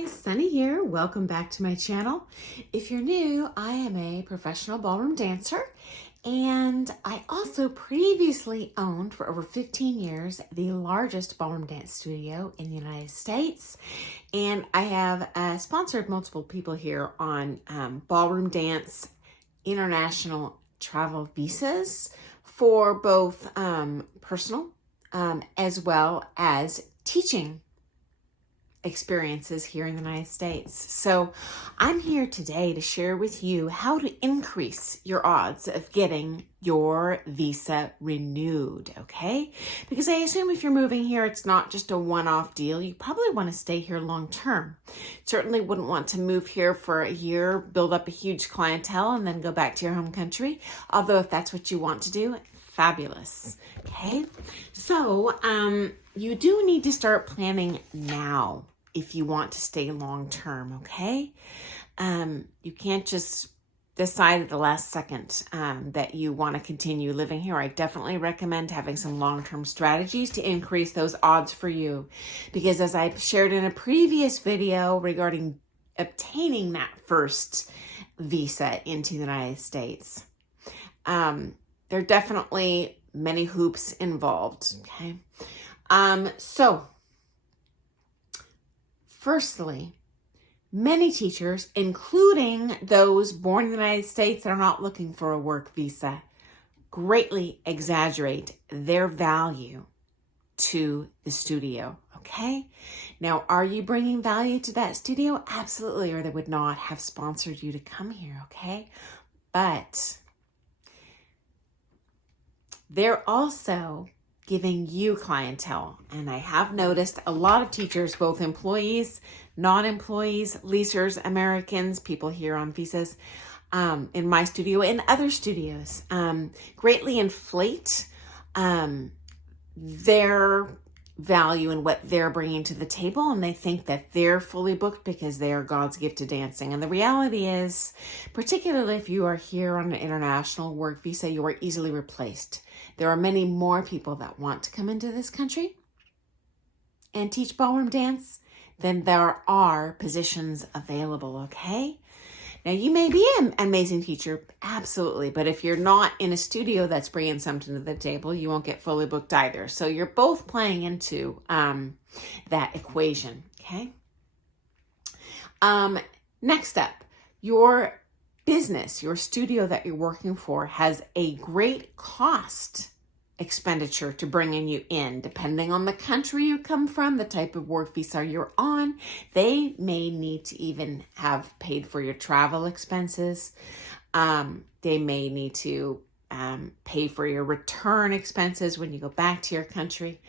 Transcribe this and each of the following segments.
guys, Sunny here. Welcome back to my channel. If you're new, I am a professional ballroom dancer, and I also previously owned for over 15 years the largest ballroom dance studio in the United States. And I have sponsored multiple people here on ballroom dance international travel visas for both personal as well as teaching experiences here in the United States. So I'm here today to share with you how to increase your odds of getting your visa renewed, okay? Because I assume if you're moving here, it's not just a one-off deal. You probably want to stay here long-term. Certainly wouldn't want to move here for a year, build up a huge clientele, and then go back to your home country. Although if that's what you want to do, fabulous, okay? So you do need to start planning now if you want to stay long-term, okay? You can't just decide at the last second that you want to continue living here. I definitely recommend having some long-term strategies to increase those odds for you. Because as I shared in a previous video regarding obtaining that first visa into the United States, there are definitely many hoops involved, okay? So, firstly, many teachers, including those born in the United States that are not looking for a work visa, greatly exaggerate their value to the studio, okay? Now, are you bringing value to that studio? Absolutely, or they would not have sponsored you to come here, okay? But they're also giving you clientele. And I have noticed a lot of teachers, both employees, non-employees, leasers, Americans, people here on visas, in my studio and other studios, greatly inflate their value and what they're bringing to the table, and they think that they're fully booked because they are God's gift to dancing. And the reality is, particularly if you are here on an international work visa, you are easily replaced. There are many more people that want to come into this country and teach ballroom dance than there are positions available, okay? Now, you may be an amazing teacher, absolutely, but if you're not in a studio that's bringing something to the table, you won't get fully booked either. So you're both playing into that equation, okay? Next up, your business, your studio that you're working for has a great cost expenditure to bringing you in. Depending on the country you come from, the type of work visa you're on, they may need to even have paid for your travel expenses. They may need to pay for your return expenses when you go back to your country.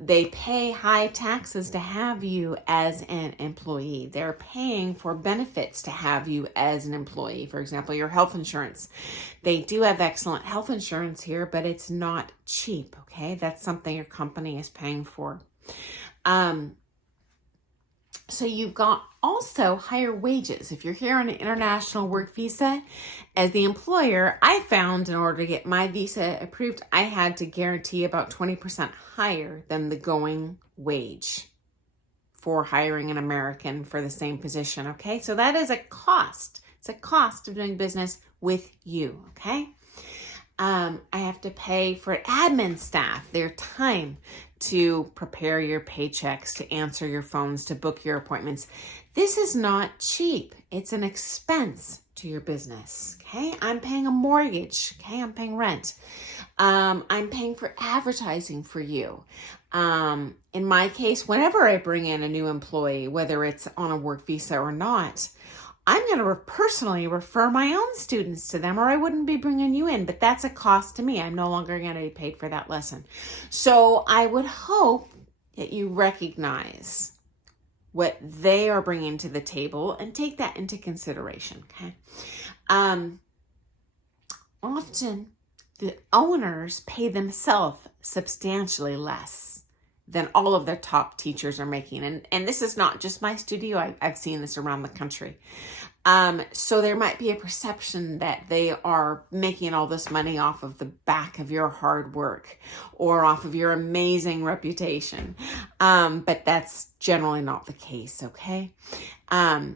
They pay high taxes to have you as an employee. They're paying for benefits to have you as an employee. For example, your health insurance. They do have excellent health insurance here, but it's not cheap, okay? That's something your company is paying for. So you've got also higher wages. If you're here on an international work visa, as the employer, I found in order to get my visa approved, I had to guarantee about 20% higher than the going wage for hiring an American for the same position, okay? So that is a cost. It's a cost of doing business with you, okay? I have to pay for admin staff, their time to prepare your paychecks, to answer your phones, to book your appointments. This is not cheap. It's an expense to your business, okay? I'm paying a mortgage, okay? I'm paying rent. I'm paying for advertising for you. In my case, whenever I bring in a new employee, whether it's on a work visa or not, I'm going to personally refer my own students to them, or I wouldn't be bringing you in. But that's a cost to me. I'm no longer going to be paid for that lesson. So I would hope that you recognize what they are bringing to the table and take that into consideration, okay? Often, the owners pay themselves substantially less than all of their top teachers are making. And this is not just my studio. I've seen this around the country. So there might be a perception that they are making all this money off of the back of your hard work or off of your amazing reputation. But that's generally not the case, okay? I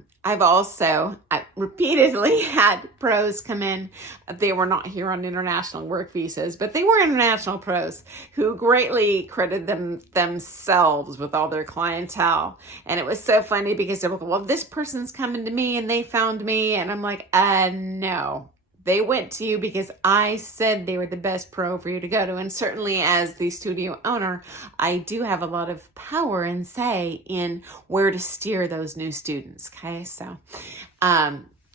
repeatedly had pros come in. They were not here on international work visas, but they were international pros who greatly credited themselves with all their clientele. And it was so funny because they're like, well, this person's coming to me and they found me. And I'm like, no. They went to you because I said they were the best pro for you to go to. And certainly as the studio owner, I do have a lot of power and say in where to steer those new students. Okay, so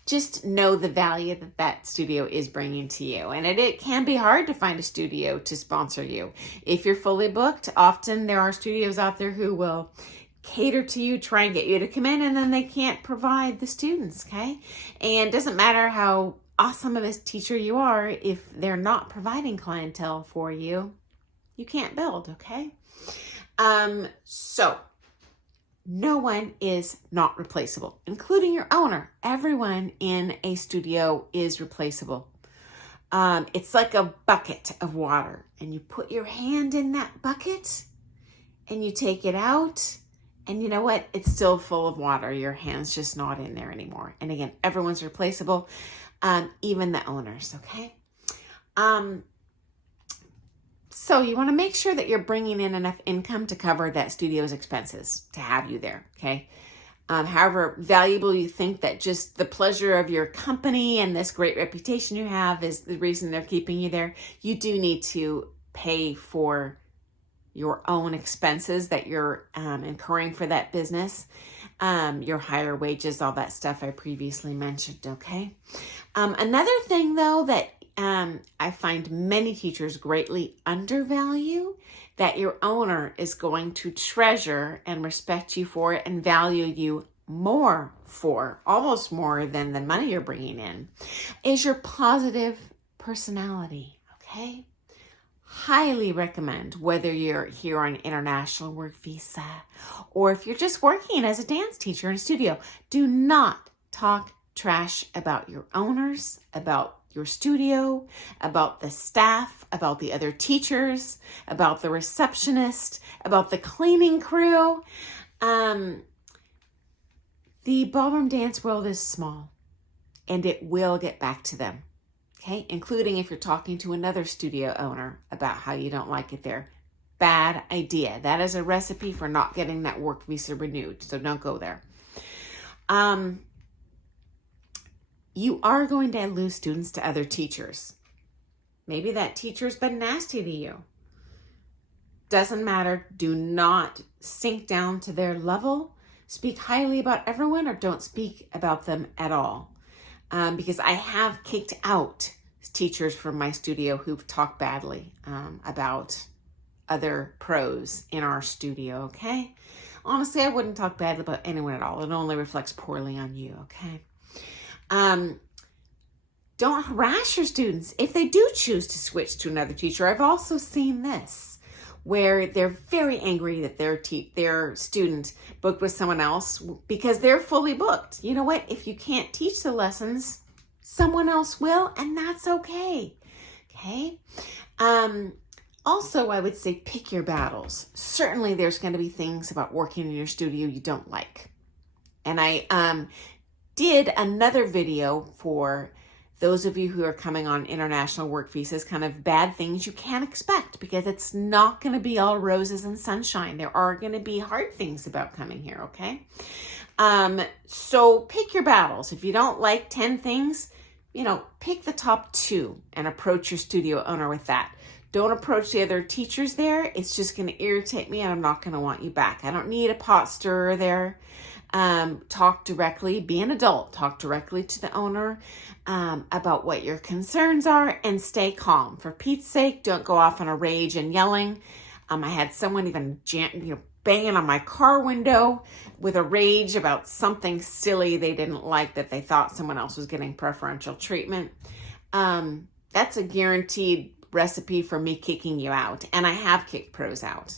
just know the value that that studio is bringing to you. And it can be hard to find a studio to sponsor you. If you're fully booked, often there are studios out there who will cater to you, try and get you to come in, and then they can't provide the students, okay? And it doesn't matter how awesome of a teacher you are, if they're not providing clientele for you, you can't build, okay? So no one is not replaceable, including your owner. Everyone in a studio is replaceable. It's like a bucket of water, and you put your hand in that bucket and you take it out, and you know what? It's still full of water. Your hand's just not in there anymore. And again, everyone's replaceable. Even the owners, okay? So you want to make sure that you're bringing in enough income to cover that studio's expenses to have you there, okay? However valuable you think that just the pleasure of your company and this great reputation you have is the reason they're keeping you there, you do need to pay for your own expenses that you're incurring for that business. Your higher wages, all that stuff I previously mentioned, okay? Another thing, though, that I find many teachers greatly undervalue, that your owner is going to treasure and respect you for it and value you more for, almost more than the money you're bringing in, is your positive personality, okay? Highly recommend, whether you're here on international work visa or if you're just working as a dance teacher in a studio, do not talk trash about your owners, about your studio, about the staff, about the other teachers, about the receptionist, about the cleaning crew. The ballroom dance world is small, and it will get back to them. Okay, including if you're talking to another studio owner about how you don't like it there. Bad idea. That is a recipe for not getting that work visa renewed, so don't go there. You are going to lose students to other teachers. Maybe that teacher's been nasty to you. Doesn't matter. Do not sink down to their level. Speak highly about everyone or don't speak about them at all. Because I have kicked out teachers from my studio who've talked badly about other pros in our studio, okay? Honestly, I wouldn't talk badly about anyone at all. It only reflects poorly on you, okay? Don't harass your students if they do choose to switch to another teacher. I've also seen this, where they're very angry that their student booked with someone else because they're fully booked. You know what? If you can't teach the lessons, someone else will, and that's okay. Okay? Also, I would say pick your battles. Certainly, there's going to be things about working in your studio you don't like. And I did another video for those of you who are coming on international work visas, kind of bad things you can't expect, because it's not going to be all roses and sunshine. There are going to be hard things about coming here, okay? So pick your battles. If you don't like 10 things, pick the top 2 and approach your studio owner with that. Don't approach the other teachers there. It's just going to irritate me and I'm not going to want you back. I don't need a pot stirrer there. Talk directly, be an adult, talk directly to the owner about what your concerns are and stay calm. For Pete's sake, don't go off on a rage and yelling. I had someone even banging on my car window with a rage about something silly they didn't like that they thought someone else was getting preferential treatment. That's a guaranteed recipe for me kicking you out. And I have kicked pros out,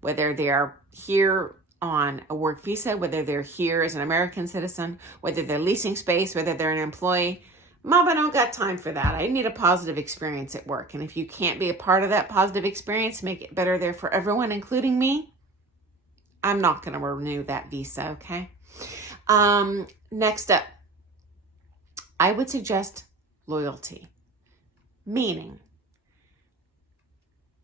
whether they are here on a work visa, whether they're here as an American citizen, whether they're leasing space, whether they're an employee. Mom, I don't got time for that. I need a positive experience at work. And if you can't be a part of that positive experience, make it better there for everyone, including me, I'm not going to renew that visa, okay? Next up, I would suggest loyalty, meaning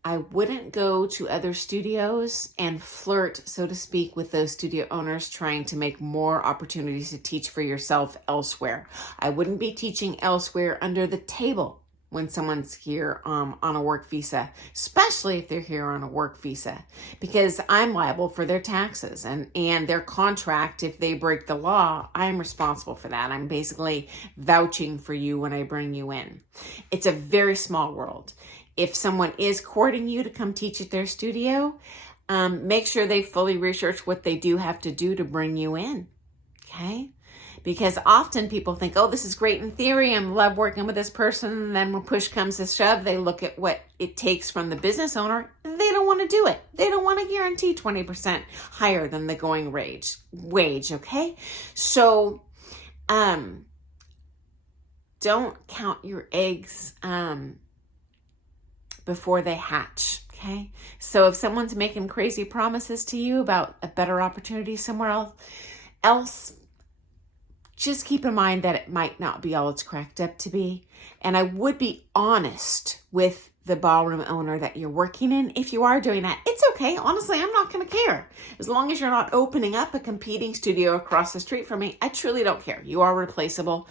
I wouldn't go to other studios and flirt, so to speak, with those studio owners trying to make more opportunities to teach for yourself elsewhere. I wouldn't be teaching elsewhere under the table when someone's here on a work visa, especially if they're here on a work visa, because I'm liable for their taxes and their contract. If they break the law, I'm responsible for that. I'm basically vouching for you when I bring you in. It's a very small world. If someone is courting you to come teach at their studio, make sure they fully research what they do have to do to bring you in, okay? Because often people think, oh, this is great in theory, I love working with this person, and then when push comes to shove, they look at what it takes from the business owner, and they don't want to do it. They don't want to guarantee 20% higher than the going wage, okay? So don't count your eggs before they hatch, okay? So if someone's making crazy promises to you about a better opportunity somewhere else, just keep in mind that it might not be all it's cracked up to be. And I would be honest with the ballroom owner that you're working in. If you are doing that, it's okay. Honestly, I'm not going to care. As long as you're not opening up a competing studio across the street from me, I truly don't care. You are replaceable.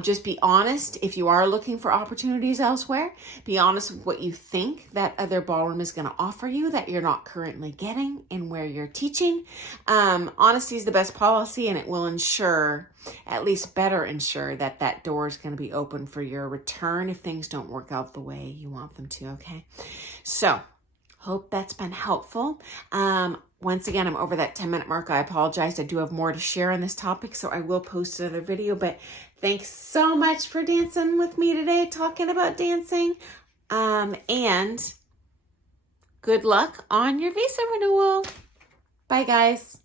Just be honest. If you are looking for opportunities elsewhere, be honest with what you think that other ballroom is going to offer you that you're not currently getting in where you're teaching. Honesty is the best policy, and it will ensure, at least better ensure, that that door is going to be open for your return if things don't work out the way you want them to, okay? So, hope that's been helpful. Once again, I'm over that 10-minute mark. I apologize. I do have more to share on this topic, so I will post another video. But thanks so much for dancing with me today, talking about dancing. And good luck on your visa renewal. Bye, guys.